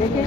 دیکھیں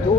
2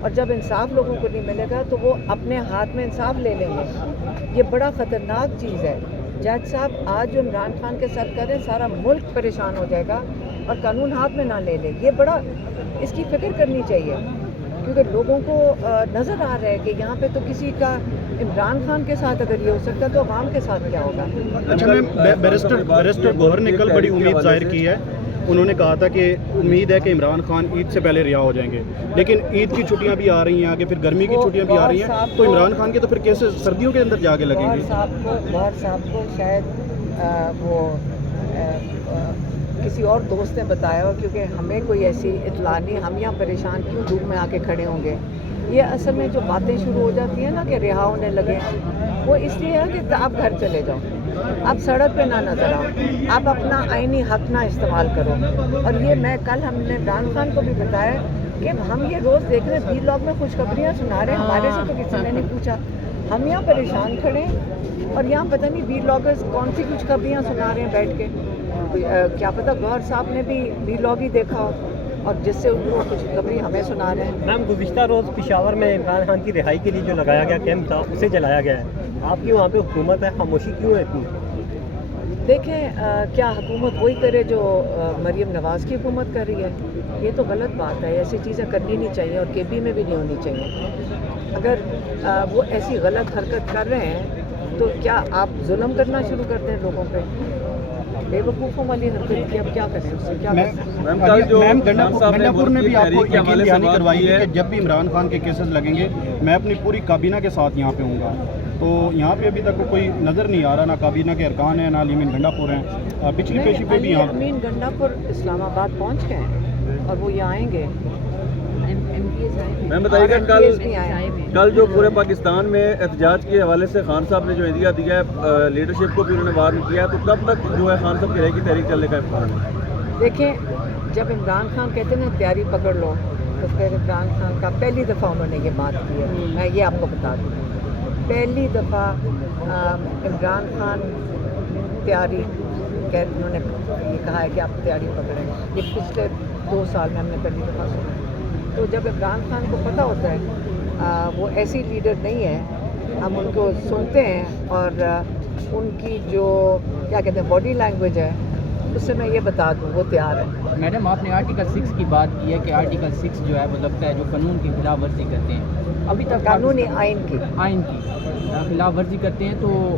اور جب انصاف لوگوں کو نہیں ملے گا تو وہ اپنے ہاتھ میں انصاف لے لیں گے. یہ بڑا خطرناک چیز ہے. جج صاحب آج جو عمران خان کے ساتھ کریں سارا ملک پریشان ہو جائے گا اور قانون ہاتھ میں نہ لے لے. یہ بڑا اس کی فکر کرنی چاہیے کیونکہ لوگوں کو نظر آ رہا ہے کہ یہاں پہ تو کسی کا عمران خان کے ساتھ اگر یہ ہو سکتا تو عوام کے ساتھ کیا ہوگا. اچھا میم، بیرسٹر گوہر نے کل بڑی امید ظاہر کی ہے. انہوں نے کہا تھا کہ امید ہے کہ عمران خان عید سے پہلے رہا ہو جائیں گے، لیکن عید کی چھٹیاں بھی آ رہی ہیں آگے، پھر گرمی کی چھٹیاں بھی آ رہی ہیں، تو عمران خان کے تو پھر کیسز سردیوں کے اندر جا کے لگیں گے. گوہر صاحب کو شاید وہ کسی اور دوست نے بتایا ہو کیونکہ ہمیں کوئی ایسی اطلاع نہیں. ہم یہاں پریشان کیوں دھوپ میں آ کے کھڑے ہوں گے. یہ اصل میں جو باتیں شروع ہو جاتی ہیں نا کہ رہا ہونے لگے، وہ اس لیے ہے کہ آپ گھر چلے جاؤ، آپ سڑک پہ نہ نظر آؤ، آپ اپنا آئینی حق نہ استعمال کرو. اور یہ میں کل ہم نے عمران خان کو بھی بتایا کہ ہم یہ روز دیکھ رہے ہیں وی لاگ میں خوشخبریاں سنا رہے ہیں، ہمارے سے تو کسی نے نہیں پوچھا. ہم یہاں پریشان کھڑے ہیں اور یہاں پتہ نہیں وی لاگرز کون سی خوشخبریاں سنا رہے ہیں بیٹھ کے. کیا پتہ گوہر صاحب نے بھی وی لاگ ہی دیکھا ہو اور جس سے ان کو خوشخبری ہمیں سنا رہے ہیں. میم، گزشتہ روز پشاور میں عمران خان کی رہائی کے لیے جو لگایا گیا کیمپ تھا اسے جلایا گیا ہے. آپ کی وہاں پہ حکومت ہے، خاموشی کیوں ہے اتنی؟ دیکھیں کیا حکومت وہی کرے جو مریم نواز کی حکومت کر رہی ہے؟ یہ تو غلط بات ہے. ایسی چیزیں کرنی نہیں چاہیے اور KB میں بھی نہیں ہونی چاہیے. اگر وہ ایسی غلط حرکت کر رہے ہیں تو کیا آپ ظلم کرنا شروع کرتے ہیں لوگوں پہ؟ بے وقوفوں والی حرکت کی اب کیا کریں اس سے کیا کر سکتے ہیں؟ میم گنڈا پور نے بھی آپ کو یقین دہانی کروائی ہے کہ جب بھی عمران خان کے کیسز لگیں گے میں اپنی پوری کابینہ کے ساتھ یہاں پہ ہوں گا. تو یہاں پہ ابھی تک کوئی نظر نہیں آ رہا، نہ کابینہ کے ارکان ہیں، نہ علی امین گنڈا پور ہیں. پچھلی پیشی پہ بھی علی امین گنڈا پور اسلام آباد پہنچ گئے ہیں اور وہ یہاں آئیں گے. میں بتائیے گا کل جو پورے پاکستان میں احتجاج کے حوالے سے خان صاحب نے جو عندیہ دیا ہے لیڈرشپ کو بھی انہوں نے وارن کیا ہے، تو کب تک جو ہے خان صاحب کی رہے گی تحریک چلنے کا امکان ہے؟ دیکھیں جب عمران خان کہتے ہیں نا تیاری پکڑ لو تو پھر عمران خان کا پہلی دفعہ انہوں نے یہ بات کی ہے. میں یہ آپ کو بتا دوں پہلی دفعہ عمران خان تیاری انہوں نے یہ کہا ہے کہ آپ تیاری پکڑیں. یہ پچھلے 2 سال میں ہم نے پہلی دفعہ سنا. تو جب عمران خان کو پتہ ہوتا ہے وہ ایسی لیڈر نہیں ہے، ہم ان کو سنتے ہیں اور ان کی جو کیا کہتے ہیں باڈی لینگویج ہے اس سے میں یہ بتا دوں وہ تیار ہے. میڈم آپ نے آرٹیکل 6 کی بات کی ہے کہ آرٹیکل 6 جو ہے وہ لگتا ہے جو قانون کی خلاف ورزی کرتے ہیں. ابھی تک قانونی آئین کی خلاف ورزی کرتے ہیں تو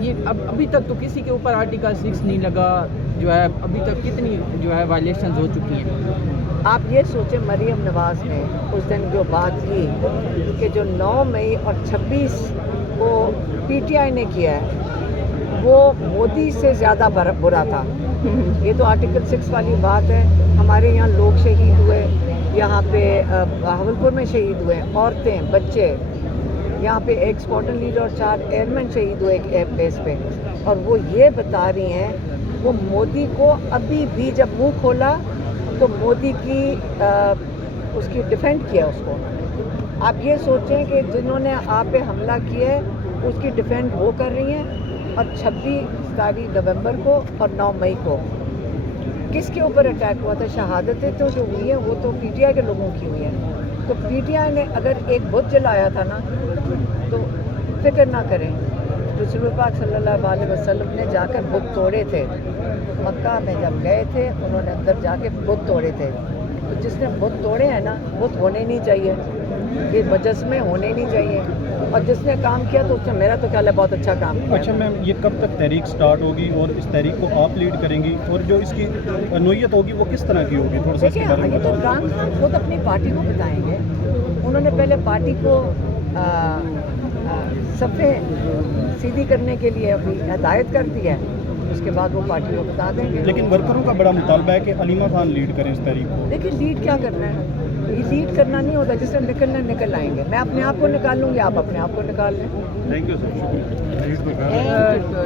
یہ ابھی تک تو کسی کے اوپر آرٹیکل 6 نہیں لگا جو ہے. ابھی تک کتنی جو ہے وائلیشنز ہو چکی ہیں؟ آپ یہ سوچیں مریم نواز نے اس دن جو بات کی کہ جو 9 مئی اور 26 کو PTI نے کیا ہے وہ مودی سے زیادہ برا تھا. یہ تو آرٹیکل 6 والی بات ہے. ہمارے یہاں لوگ شہید ہوئے، یہاں پہ بہاولپور میں شہید ہوئے، عورتیں بچے، یہاں پہ ایک اسکواڈرن لیڈر اور 4 ایئرمین شہید ہوئے ایک ایئر بیس پہ. اور وہ یہ بتا رہی ہیں وہ مودی کو ابھی بھی جب منہ کھولا تو مودی کی اس کی ڈیفینڈ کیا اس کو. آپ یہ سوچیں کہ جنہوں نے آپ پہ حملہ کیا ہے اس کی ڈیفینڈ وہ کر رہی ہیں. اور 27 نومبر کو اور 9 مئی کو کس کے اوپر اٹیک ہوا تھا؟ شہادتیں تو جو ہوئی ہیں وہ تو PTI کے لوگوں کی ہوئی ہیں. تو PTI نے اگر ایک بت جلایا تھا نا تو فکر نہ کریں. رسول پاک صلی اللہ علیہ وسلم نے جا کر بت توڑے تھے. مکہ میں جب گئے تھے انہوں نے اندر جا کے بت توڑے تھے. تو جس نے بت توڑے ہیں نا بت ہونے نہیں چاہیے، یہ مجسمے ہونے نہیں چاہیے. اور جس نے کام کیا تو اس نے میرا تو خیال ہے بہت اچھا کام کیا. اچھا میم، یہ کب تک تحریک سٹارٹ ہوگی اور اس تحریک کو آپ لیڈ کریں گی اور جو اس کی نوعیت ہوگی وہ کس طرح کی ہوگی؟ تھوڑا سا اس کے بارے میں یہ تو عمران خان خود اپنی پارٹی کو بتائیں گے. انہوں نے پہلے پارٹی کو صفیں سیدھی کرنے کے لیے ابھی ہدایت کر دی ہے، اس کے بعد وہ پارٹی کو بتا دیں گے. لیکن ورکروں کا بڑا مطالبہ ہے کہ علیمہ خان لیڈ کریں اس تحریک کو. دیکھیں لیڈ کیا کرنا ہے، یہ لیڈ کرنا نہیں ہوتا. جس سے نکلنا نکل آئیں گے. میں اپنے آپ کو نکال لوں گی، آپ اپنے آپ کو نکال لیں. Thank you sir.